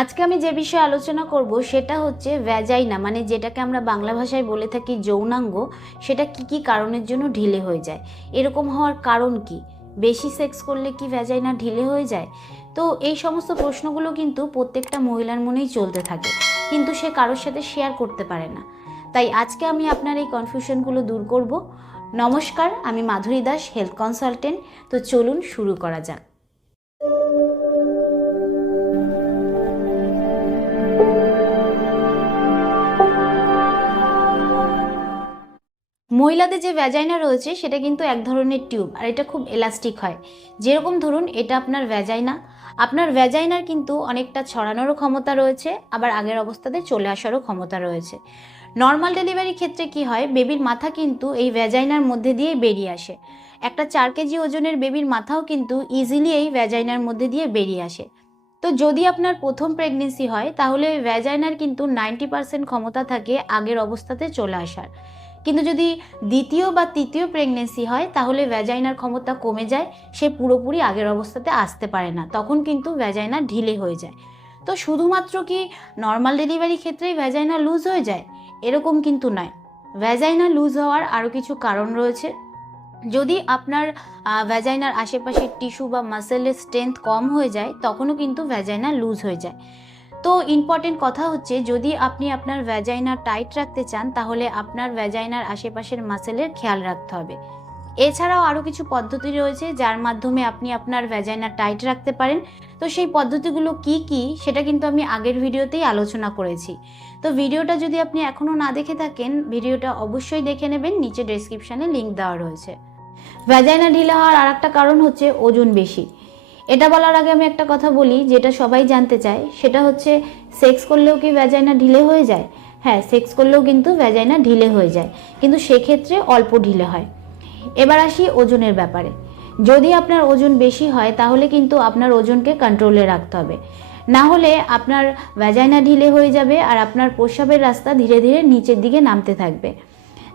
আজকে আমি যে বিষয়ে আলোচনা করব সেটা হচ্ছে ভ্যাজাইনা মানে যেটাকে আমরা বাংলা ভাষায় বলে থাকি যৌনাঙ্গ, সেটা কি কি কারণের জন্য ঢিলে হয়ে যায়? এরকম হওয়ার কারণ কি? বেশি সেক্স করলে কি ভ্যাজাইনা ঢিলে হয়ে যায়? তো এই সমস্ত প্রশ্নগুলো কিন্তু প্রত্যেকটা মহিলার মনেই চলতে থাকে, কিন্তু সে কারোর সাথে শেয়ার করতে পারে না। তাই আজকে আমি আপনার এই কনফিউশনগুলো দূর করব। নমস্কার, আমি মাধুরী দাস হেলথ কনসালটেন্ট তো চলুন শুরু করা যাক। মহিলাদের যে ভ্যাজাইনা রয়েছে, সেটা কিন্তু এক ধরনের টিউব আর এটা খুব এলাস্টিক হয়। যেরকম ধরুন, এটা আপনার ভ্যাজাইনা আপনার ভ্যাজাইনার কিন্তু অনেকটা ছড়ানোরও ক্ষমতা রয়েছে, আবার আগের অবস্থাতে চলে আসারও ক্ষমতা রয়েছে। নর্মাল ডেলিভারির ক্ষেত্রে কি হয় বেবির মাথা কিন্তু এই ভ্যাজাইনার মধ্যে দিয়েই বেরিয়ে আসে। একটা চার কেজি ওজনের বেবির মাথাও কিন্তু ইজিলি এই ভ্যাজাইনার মধ্যে দিয়ে বেরিয়ে আসে। তো যদি আপনার প্রথম প্রেগনেন্সি হয়, তাহলে ওই ভ্যাজাইনার কিন্তু নাইনটি পার্সেন্ট ক্ষমতা থাকে আগের অবস্থাতে চলে আসার। কিন্তু যদি দ্বিতীয় বা তৃতীয় প্রেগনেন্সি হয়, তাহলে ভ্যাজাইনার ক্ষমতা কমে যায়, সে পুরোপুরি আগের অবস্থাতে আসতে পারে না, তখন কিন্তু ভ্যাজাইনা ঢিলে হয়ে যায়। তো শুধুমাত্র কি নর্মাল ডেলিভারি ক্ষেত্রেই ভ্যাজাইনা লুজ হয়ে যায়? এরকম কিন্তু নয়। ভ্যাজাইনা লুজ হওয়ার আরও কিছু কারণ রয়েছে। যদি আপনার ভ্যাজাইনার আশেপাশের টিস্যু বা মাসেলের স্ট্রেংথ কম হয়ে যায়, তখনও কিন্তু ভ্যাজাইনা লুজ হয়ে যায়। তো ইম্পর্টেন্ট কথা হচ্ছে, যদি আপনি আপনার ভ্যাজাইনা টাইট রাখতে চান, তাহলে আপনার ভ্যাজাইনার আশেপাশের মাসেলের খেয়াল রাখতে হবে। এছাড়াও আরও কিছু পদ্ধতি রয়েছে, যার মাধ্যমে আপনি আপনার ভ্যাজাইনা টাইট রাখতে পারেন। তো সেই পদ্ধতিগুলো কি কি, সেটা কিন্তু আমি আগের ভিডিওতেই আলোচনা করেছি। তো ভিডিওটা যদি আপনি এখনও না দেখে থাকেন, ভিডিওটা অবশ্যই দেখে নেবেন, নিচে ডেসক্রিপশানে লিঙ্ক দেওয়া রয়েছে। ভ্যাজাইনা ঢিলে হওয়ার আর একটা কারণ হচ্ছে ওজন বেশি। এটা বলার আগে আমি একটা কথা বলি, যেটা সবাই জানতে চায়, সেটা হচ্ছে সেক্স করলেও কি ভ্যাজাইনা ঢিলে হয়ে যায়? হ্যাঁ সেক্স করলেও কিন্তু ভ্যাজাইনা ঢিলে হয়ে যায়, কিন্তু সেক্ষেত্রে অল্প ঢিলে হয়। এবার আসি ওজনের ব্যাপারে। যদি আপনার ওজন বেশি হয়, তাহলে কিন্তু আপনার ওজনকে কন্ট্রোলে রাখতে হবে। না হলে আপনার ভ্যাজাইনা ঢিলে হয়ে যাবে আর আপনার প্রস্রাবের রাস্তা ধীরে ধীরে নিচের দিকে নামতে থাকবে।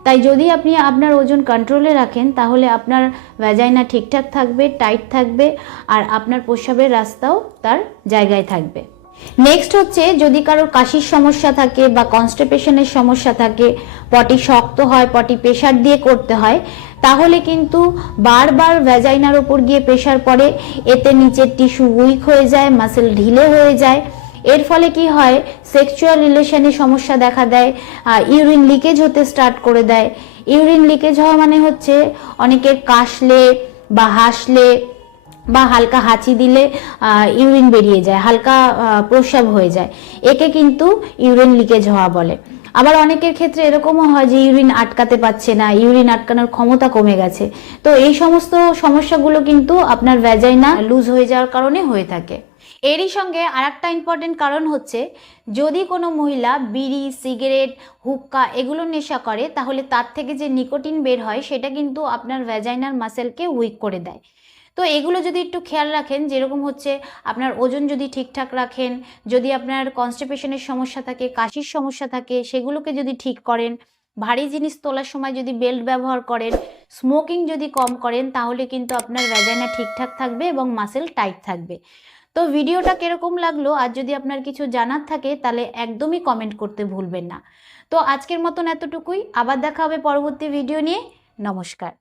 তাই যদি আপনি আপনার ওজন কন্ট্রোলে রাখেন, তাহলে আপনার ভ্যাজাইনা ঠিকঠাক থাকবে টাইট থাকবে, আর আপনার প্রস্রাবের রাস্তাও তার জায়গায় থাকবে। নেক্সট হচ্ছে, যদি কারোর কাশির সমস্যা থাকে বা কনস্টিপেশনের সমস্যা থাকে পটি শক্ত হয় পটি প্রেশার দিয়ে করতে হয়, তাহলে কিন্তু বারবার ভ্যাজাইনার ওপর গিয়ে প্রেশার পড়ে, এতে নিচের টিস্যু উইক হয়ে যায় মাসেল ঢিলে হয়ে যায় এর ফলে কি হয়? সেক্সুয়াল রিলেশনে সমস্যা দেখা দেয় ইউরিন লিকেজ হতে স্টার্ট করে দেয়। ইউরিন লিকেজ হওয়া মানে হচ্ছে অনেকের কাশলে বা হাসলে বা হালকা হাঁচি দিলে ইউরিন বেরিয়ে যায়, হালকা প্রস্রাব হয়ে যায়। একে কিন্তু ইউরিন লিকেজ হওয়া বলে। আবার অনেকের ক্ষেত্রে এরকমও হয় যে ইউরিন আটকাতে পারছে না ইউরিন আটকানোর ক্ষমতা কমে গেছে। তো এই সমস্ত সমস্যাগুলো কিন্তু আপনার ভ্যাজাইনা লুজ হয়ে যাওয়ার কারণে হয়ে থাকে। এরই সঙ্গে আর একটা ইম্পর্টেন্ট কারণ হচ্ছে, যদি কোনো মহিলা বিড়ি, সিগারেট, হুক্কা এগুলো নেশা করে, তাহলে তার থেকে যে নিকোটিন বের হয়, সেটা কিন্তু আপনার ভ্যাজাইনার মাসেলকে উইক করে দেয়। তো এগুলো যদি একটু খেয়াল রাখেন, যেরকম হচ্ছে আপনার ওজন যদি ঠিকঠাক রাখেন, যদি আপনার কনস্টিপেশনের সমস্যা থাকে, কাশির সমস্যা থাকে, সেগুলোকে যদি ঠিক করেন, ভারী জিনিস তোলার সময় যদি বেল্ট ব্যবহার করেন স্মোকিং যদি কম করেন, তাহলে কিন্তু আপনার ভ্যাজাইনা ঠিকঠাক থাকবে এবং মাসেল টাইট থাকবে। তো ভিডিওটা কীরকম লাগল আর যদি আপনার কিছু জানার থাকে, তাহলে একদমই কমেন্ট করতে ভুলবেন না। তো আজকের মতন এতটুকুই। আবার দেখা হবে পরবর্তী ভিডিও নিয়ে। নমস্কার।